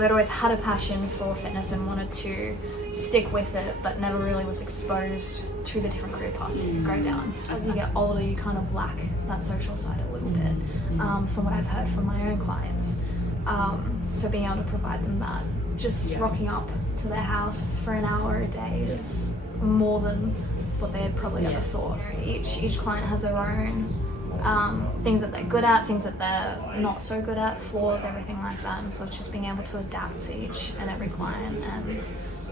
I'd always had a passion for fitness and wanted to stick with it, but never really was exposed to the different career paths that you could go down. As you get older, you kind of lack that social side a little bit, from what I've heard from my own clients. So being able to provide them that, just rocking up to their house for an hour a day is more than what they had probably ever thought. Each client has their own things that they're good at, things that they're not so good at, flaws, everything like that. And so it's just being able to adapt to each and every client and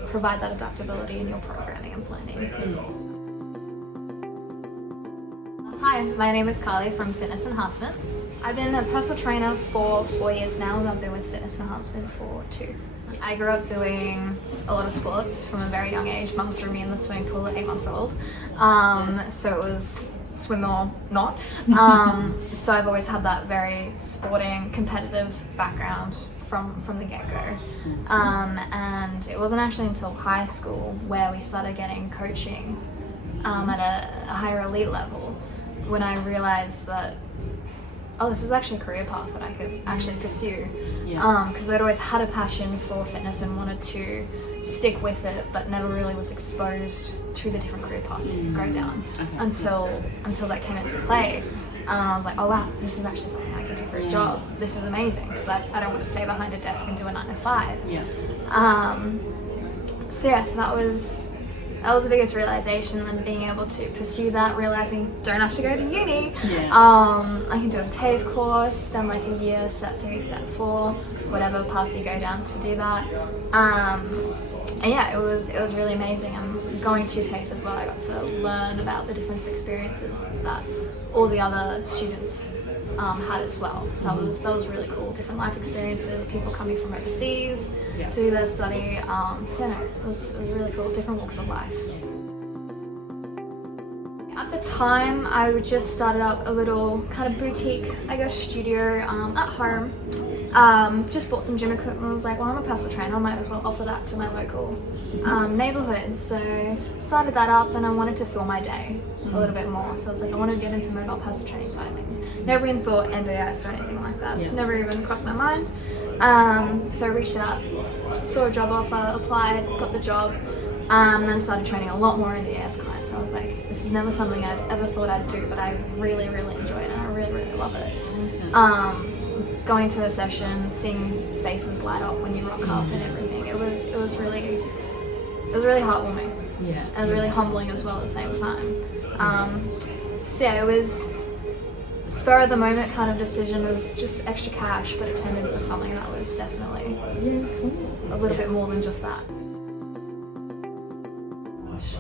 provide that adaptability in your programming and planning. Hi, my name is 𝗘𝗵𝘁𝘂𝘁 from Fitness Enhancement. I've been a personal trainer for 4 years now, and I've been with Fitness Enhancement for 2. I grew up doing a lot of sports from a very young age. Mum threw me in the swimming pool at 8 months old, so it was swim or not. So I've always had that very sporting, competitive background from the get-go. And it wasn't actually until high school where we started getting coaching at a higher elite level when I realized that, oh, this is actually a career path that I could actually pursue. Because I'd always had a passion for fitness and wanted to stick with it, but never really was exposed to the different career paths that you could go down until that came into play. I was like, oh wow, this is actually something I can do for a job. This is amazing, because I don't want to stay behind a desk and do a 9 to 5. So that was the biggest realization, and being able to pursue that, realizing don't have to go to uni. I can do a TAFE course, spend like a year, set 3, set 4, whatever path you go down to do that. And yeah, it was really amazing. And going to TAFE as well, I got to learn about the different experiences that all the other students had as well. So that was really cool. Different life experiences, people coming from overseas to do their study. So no, it was really cool. Different walks of life. At the time, I just started up a little kind of boutique, I guess, studio at home. Just bought some gym equipment. I was like, well, I'm a personal trainer, I might as well offer that to my local neighborhood. So started that up, and I wanted to fill my day a little bit more. So I was like, I wanted to get into mobile personal training side of things. Never even thought NDIS or anything like that. Never even crossed my mind. So I reached out, saw a job offer, applied, got the job, and then started training a lot more NDIS clients. So I was like, this is never something I'd ever thought I'd do, but I really, really enjoy it, and I really, really love it. Going to a session, seeing faces light up when you rock up and everything, it was really heartwarming. It was really humbling as well at the same time. So yeah, it was spur of the moment kind of decision, as just extra cash, but it turned into something that was definitely a little bit more than just that.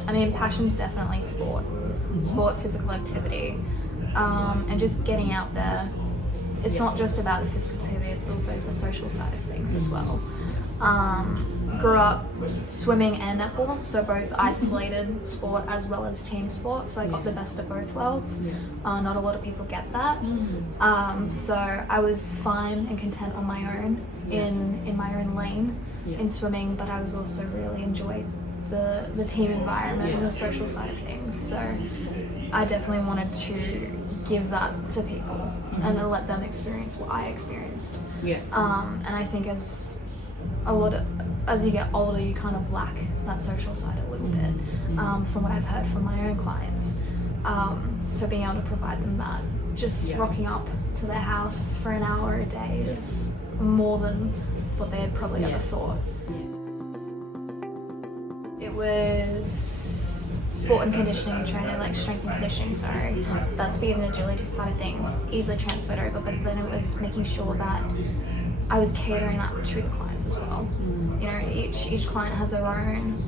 I mean, passion's definitely sport, physical activity, and just getting out there. It's not just about the physical activity, it's also the social side of things as well. Grew up swimming and netball, so both isolated sport as well as team sport, so I got the best of both worlds. Not a lot of people get that. So I was fine and content on my own, in my own lane in swimming, but I was also really enjoyed the team environment and the social side of things. So I definitely wanted to give that to people and then let them experience what I experienced. And I think as you get older, you kind of lack that social side a little bit, from what I've heard from my own clients. So being able to provide them that, just rocking up to their house for an hour a day is more than what they had probably ever thought. It was sport and conditioning training, like strength and conditioning, sorry. So that's speed and agility side of things, easily transferred over, but then it was making sure that I was catering that to the clients as well. You know, each client has their own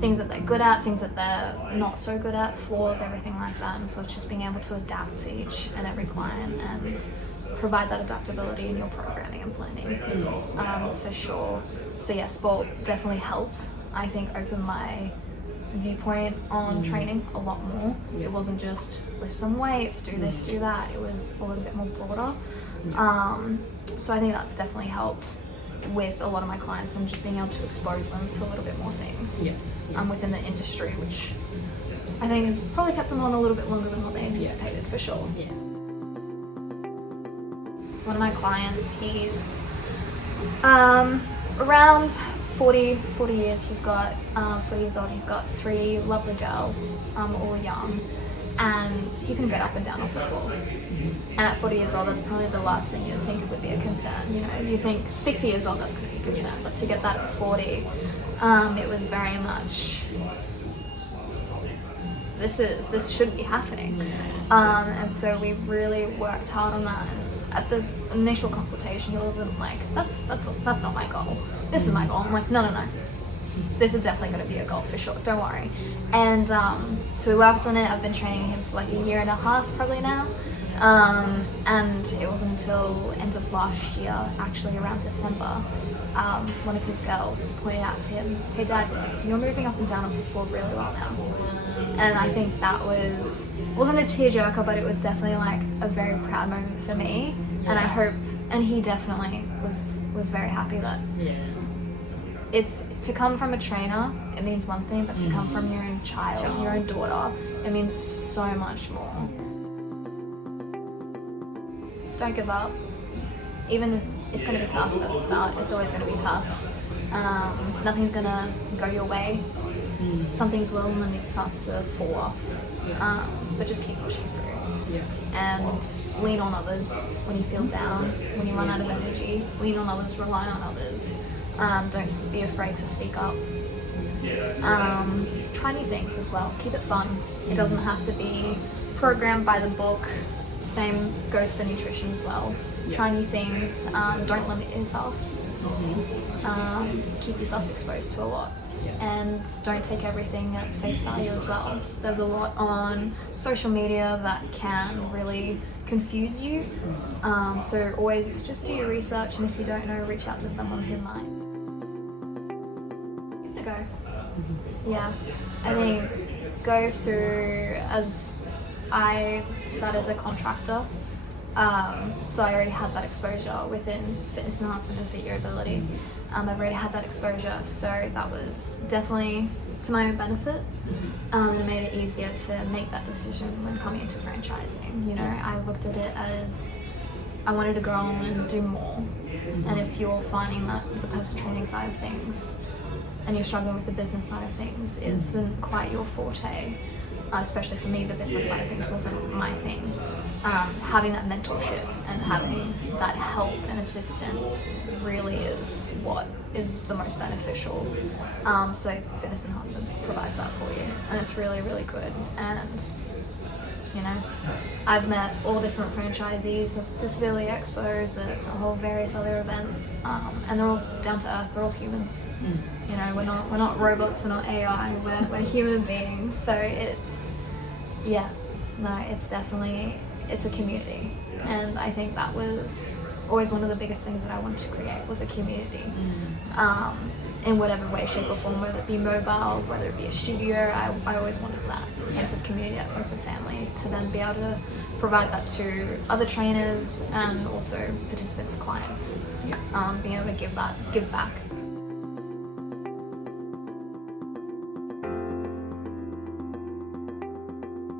things that they're good at, things that they're not so good at, flaws, everything like that. And so it's just being able to adapt to each and every client and provide that adaptability in your programming and planning, for sure. So yeah, sport definitely helped, I think, open my viewpoint on training a lot more. It wasn't just lift some weights, do this, do that. It was a little bit more broader. So I think that's definitely helped with a lot of my clients, and just being able to expose them to a little bit more things within the industry, which I think has probably kept them on a little bit longer than what they anticipated, for sure. One of my clients, he's Around 40 years he's got, 40 years old, he's got 3 lovely girls, all young, and he can get up and down off the floor. And at 40 years old, that's probably the last thing you'd think would be a concern. You know, you think 60 years old, that's going to be a concern, but to get that at 40, it was very much, this shouldn't be happening. And so we really worked hard on that. And at this initial consultation, he wasn't like, that's not my goal. This is my goal. I'm like, no. This is definitely going to be a goal for sure. Don't worry. And so we worked on it. I've been training him for like a year and a half probably now. And it wasn't until end of last year, actually around December, one of his girls pointed out to him, "Hey Dad, you're moving up and down off the floor really well now." And I think that wasn't a tearjerker, but it was definitely like a very proud moment for me. And I hope, and he definitely was very happy that it's to come from a trainer, it means one thing, but to come from your own child, your own daughter, it means so much more. Don't give up. Even if it's going to be tough at the start, it's always going to be tough. Nothing's going to go your way. Some things will, and then it starts to fall off. But just keep pushing through. And lean on others when you feel down, when you run out of energy. Lean on others, rely on others. Don't be afraid to speak up. Try new things as well. Keep it fun. It doesn't have to be programmed by the book. Same goes for nutrition as well. Try new things. Don't limit yourself. Keep yourself exposed to a lot. And don't take everything at face value as well. There's a lot on social media that can really confuse you. So always just do your research, and if you don't know, reach out to someone who might. Give it a go. Yeah, I think go through, as I started as a contractor, so I already had that exposure within fitness enhancement and 𝗙𝗵𝘁𝗂𝘀𝘀. I've already had that exposure, so that was definitely to my own benefit. It made it easier to make that decision when coming into franchising. You know, I looked at it as I wanted to grow and do more. And if you're finding that the personal training side of things and you're struggling with the business side of things isn't quite your forte, especially for me, the business side of things wasn't my thing. Having that mentorship and having that help and assistance really is what is the most beneficial. So Fitness Enhancement provides that for you, and it's really, really good. And you know, I've met all different franchisees at Disability Expos, at a whole various other events, and they're all down to earth. They're all humans. You know, we're not robots. We're not AI. We're human beings. So it's it's a community, and I think that was always one of the biggest things that I wanted to create, was a community. In whatever way, shape or form, whether it be mobile, whether it be a studio, I always wanted that sense of community, that sense of family, to then be able to provide that to other trainers and also participants, clients, being able to give back.